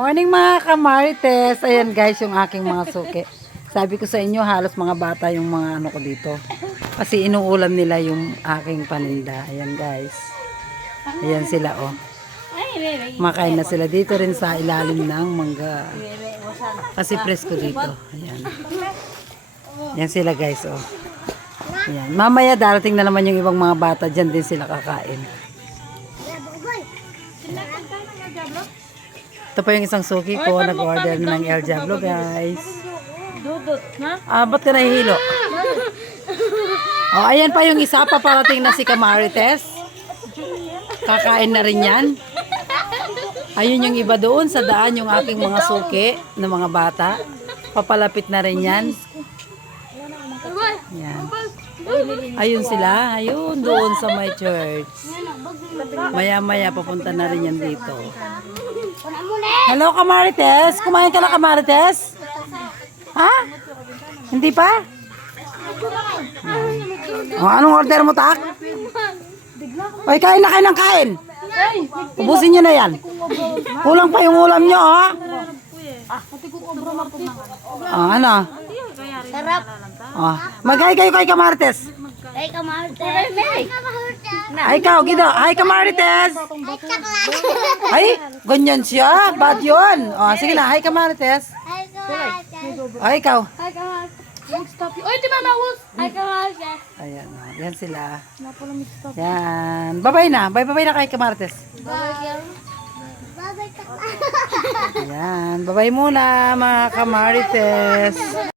Morning mga kamarites. Ayan guys, yung aking mga suki. Sabi ko sa inyo, halos mga bata yung mga ano ko dito. Kasi inuulam nila yung aking paninda. Ayan guys. Ayan sila oh. Makain na sila dito rin sa ilalim ng mangga. Kasi presko dito. Ayan. Ayan sila guys oh. Ayan. Mamaya darating na naman yung ibang mga bata. Diyan din sila kakain. Ito pa yung isang suki ko. Nag-order na ng El Diablo guys. Dudot, ha? Ba't ka nahihilo? Oh, ayan pa yung isa. Paparating na si Kamarites. Kakain na rin yan. Ayun yung iba doon sa daan. Yung aking mga suki na mga bata. Papalapit na rin yan. Yan. Ayun sila. Ayun doon sa my church. Maya-maya papunta na rin yan dito. Hello Kamarites. Kumain ka na Kamarites? Ha? Hindi pa? Anong order mo tak? Oy, kain na kayo ng kain. Ubusin nyo na yan. Kulang pa yung ulam nyo, ha? Ano? Sarap. Mag-hi kayo kay Kamarites. Ay, kamarte. Ay, ikaw, Gido. Hi, Kamarites. Ay, ganyan siya. Bad yun. Sige na. Hi, Kamarites. Ay, ikaw. Ay, kamarte. Stop you. Oy, di mamawos. Ay, kamarte. Ayan, yan sila. Yan. Bye-bye na. Bye-bye na kay Kamarites. Ayan. Bye-bye muna, mga Kamarites.